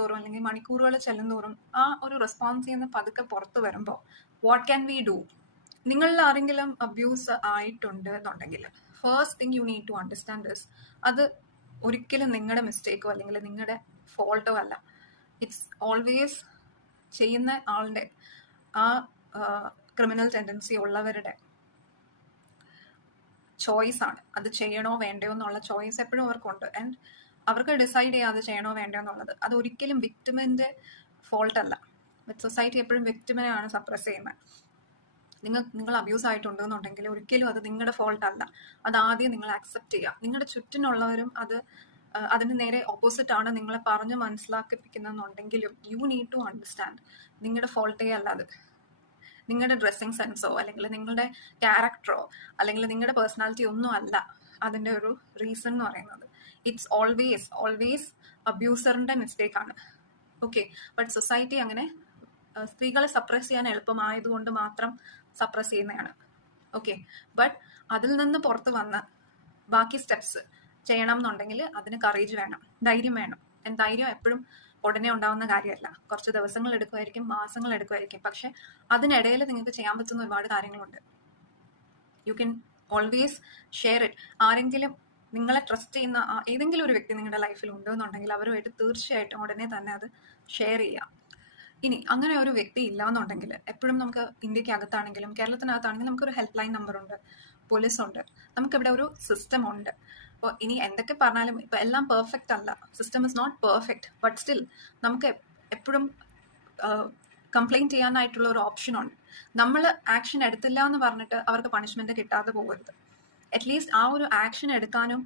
തോറും അല്ലെങ്കിൽ മണിക്കൂറുകൾ ചെല്ലുന്തോറും ആ ഒരു റെസ്പോൺസ് ചെയ്യുന്ന പതുക്കെ പുറത്ത് വരുമ്പോൾ വാട്ട് ക്യാൻ വി ഡു? നിങ്ങളിൽ ആരെങ്കിലും അബ്യൂസ് ആയിട്ടുണ്ട് എന്നുണ്ടെങ്കിൽ first thing you need to understand this. അത് ഒരിക്കലും നിങ്ങളുടെ മിസ്റ്റേക്കോ അല്ലെങ്കിൽ നിങ്ങളുടെ ഫോൾട്ടോ അല്ല. ഇറ്റ്സ് ഓൾവേസ് ചെയ്യുന്ന ആളുടെ ആ ക്രിമിനൽ ടെൻഡൻസി ഉള്ളവരുടെ ചോയ്സ് ആണ്. അത് ചെയ്യണോ വേണ്ടയോ എന്നുള്ള ചോയ്സ് എപ്പോഴും അവർക്കുണ്ട്. ആൻഡ് അവർക്ക് ഡിസൈഡ് ചെയ്യാം അത് ചെയ്യണോ വേണ്ടയോ എന്നുള്ളത്. അത് ഒരിക്കലും വിക്ടിമിന്റെ ഫോൾട്ട് അല്ല. സൊസൈറ്റി എപ്പോഴും വിക്ടിമിനെയാണ് സപ്രസ് ചെയ്യുന്നത്. നിങ്ങൾ അബ്യൂസ് ആയിട്ടുണ്ടെന്നുണ്ടെങ്കിൽ ഒരിക്കലും അത് നിങ്ങളുടെ ഫോൾട്ട് അല്ല. അത് ആദ്യം നിങ്ങൾ അക്സെപ്റ്റ് ചെയ്യുക. നിങ്ങളുടെ ചുറ്റിനുള്ളവരും അതിന് നേരെ ഓപ്പോസിറ്റ് ആണ് നിങ്ങളെ പറഞ്ഞ് മനസ്സിലാക്കിപ്പിക്കുന്നുണ്ടെങ്കിലും യു നീഡ് ടു അണ്ടർസ്റ്റാൻഡ് നിങ്ങളുടെ ഫോൾട്ടേ അല്ല അത്. നിങ്ങളുടെ ഡ്രസ്സിങ് സെൻസോ അല്ലെങ്കിൽ നിങ്ങളുടെ ക്യാരക്ടറോ അല്ലെങ്കിൽ നിങ്ങളുടെ പേഴ്സണാലിറ്റി ഒന്നും അല്ല അതിൻ്റെ ഒരു റീസൺ എന്ന് പറയുന്നത്. ഇറ്റ്സ് ഓൾവേസ് അബ്യൂസറിന്റെ മിസ്റ്റേക്ക് ആണ്. ഓക്കെ, ബട്ട് സൊസൈറ്റി അങ്ങനെ സ്ത്രീകളെ സപ്രസ് ചെയ്യാൻ എളുപ്പമായതുകൊണ്ട് മാത്രം സപ്രസ് ചെയ്യുന്നതാണ്. ഓക്കെ, ബട്ട് അതിൽ നിന്ന് പുറത്ത് വന്ന് ബാക്കി സ്റ്റെപ്സ് ചെയ്യണം എന്നുണ്ടെങ്കിൽ അതിന് കറേജ് വേണം, ധൈര്യം വേണം. ധൈര്യം എപ്പോഴും ഉടനെ ഉണ്ടാവുന്ന കാര്യമല്ല. കുറച്ച് ദിവസങ്ങൾ എടുക്കുമായിരിക്കും, മാസങ്ങൾ എടുക്കുമായിരിക്കും. പക്ഷെ അതിനിടയിൽ നിങ്ങൾക്ക് ചെയ്യാൻ പറ്റുന്ന ഒരുപാട് കാര്യങ്ങളുണ്ട്. You can always share it. ആരെങ്കിലും നിങ്ങളെ ട്രസ്റ്റ് ചെയ്യുന്ന ഏതെങ്കിലും ഒരു വ്യക്തി നിങ്ങളുടെ ലൈഫിൽ ഉണ്ടെന്നുണ്ടെങ്കിൽ അവരുമായിട്ട് തീർച്ചയായിട്ടും ഉടനെ തന്നെ അത് ഷെയർ ചെയ്യാം. ഇനി അങ്ങനെ ഒരു വ്യക്തി ഇല്ല എന്നുണ്ടെങ്കിൽ എപ്പോഴും നമുക്ക് ഇന്ത്യക്ക് അകത്താണെങ്കിലും കേരളത്തിനകത്താണെങ്കിലും നമുക്കൊരു ഹെൽപ്പ് ലൈൻ നമ്പർ ഉണ്ട്, പോലീസ് ഉണ്ട്, നമുക്കിവിടെ ഒരു സിസ്റ്റം ഉണ്ട്. അപ്പോൾ ഇനി എന്തൊക്കെ പറഞ്ഞാലും ഇപ്പം എല്ലാം പെർഫെക്റ്റ് അല്ല, system is not perfect, but still നമുക്ക് എപ്പോഴും കംപ്ലൈൻറ്റ് ചെയ്യാനായിട്ടുള്ള ഒരു ഓപ്ഷൻ ഉണ്ട്. നമ്മൾ ആക്ഷൻ എടുത്തില്ല എന്ന് പറഞ്ഞിട്ട് അവർക്ക് പണിഷ്മെന്റ് കിട്ടാതെ പോകരുത്. അറ്റ്ലീസ്റ്റ് ആ ഒരു ആക്ഷൻ എടുക്കാനും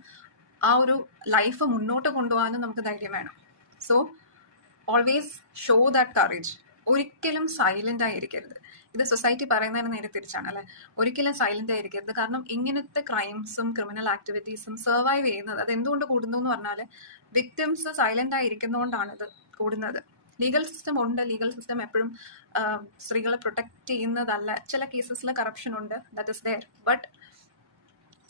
ആ ഒരു ലൈഫ് മുന്നോട്ട് കൊണ്ടുപോകാനും നമുക്ക് ധൈര്യം വേണം. So always show that courage. ഒരിക്കലും സൈലന്റ് ആയിരിക്കരുത്. ഇത് സൊസൈറ്റി പറയുന്നതിന് നേരെ തിരിച്ചാണ് അല്ലെ. ഒരിക്കലും സൈലന്റ് ആയിരിക്കരുത്. കാരണം ഇങ്ങനത്തെ ക്രൈംസും ക്രിമിനൽ ആക്ടിവിറ്റീസും സർവൈവ് ചെയ്യുന്നത് അത് എന്തുകൊണ്ട് കൂടുന്നു എന്ന് പറഞ്ഞാൽ വിക്ടിംസ് സൈലന്റ് ആയിരിക്കുന്നതുകൊണ്ടാണ് ഇത് കൂടുന്നത്. ലീഗൽ സിസ്റ്റം ഉണ്ട്. ലീഗൽ സിസ്റ്റം എപ്പോഴും സ്ത്രീകളെ പ്രൊട്ടക്ട് ചെയ്യുന്നതല്ല. ചില കേസസിൽ കറപ്ഷൻ ഉണ്ട്, that is there. But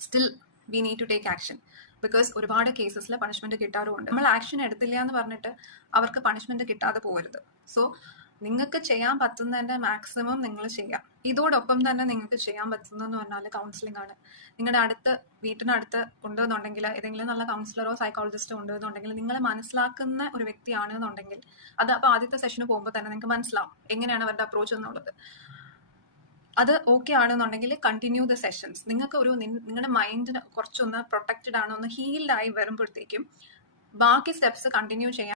still we need to take action. Because ഒരുപാട് കേസസിൽ പണിഷ്മെന്റ് കിട്ടാറുമുണ്ട്. നമ്മൾ ആക്ഷൻ എടുത്തില്ല എന്ന് പറഞ്ഞിട്ട് അവർക്ക് പണിഷ്മെന്റ് കിട്ടാതെ പോകരുത്. സോ നിങ്ങൾക്ക് ചെയ്യാൻ പറ്റുന്നതിന്റെ മാക്സിമം നിങ്ങൾ ചെയ്യാം. ഇതോടൊപ്പം തന്നെ നിങ്ങൾക്ക് ചെയ്യാൻ പറ്റുന്നതെന്ന് പറഞ്ഞാൽ കൗൺസിലിംഗ് ആണ്. നിങ്ങളുടെ വീട്ടിനടുത്ത് ഉണ്ടെന്നുണ്ടെങ്കിൽ ഏതെങ്കിലും നല്ല കൗൺസിലറോ സൈക്കോളജിസ്റ്റോ ഉണ്ടെന്നുണ്ടെങ്കിൽ നിങ്ങളെ മനസ്സിലാക്കുന്ന ഒരു വ്യക്തിയാണെന്നുണ്ടെങ്കിൽ അത് അപ്പോൾ ആദ്യത്തെ സെഷന് പോകുമ്പോൾ തന്നെ നിങ്ങൾക്ക് മനസ്സിലാവും എങ്ങനെയാണ് അവരുടെ അപ്രോച്ച് എന്നുള്ളത്. അത് ഓക്കെ ആണെന്നുണ്ടെങ്കിൽ കണ്ടിന്യൂ ദ സെഷൻസ്. നിങ്ങൾക്ക് നിങ്ങളുടെ മൈൻഡിന് കുറച്ചൊന്ന് പ്രൊട്ടക്റ്റഡ് ആണോ, ഒന്ന് ഹീൽഡ് ആയി വരുമ്പോഴത്തേക്കും ബാക്കി സ്റ്റെപ്സ് കണ്ടിന്യൂ ചെയ്യാൻ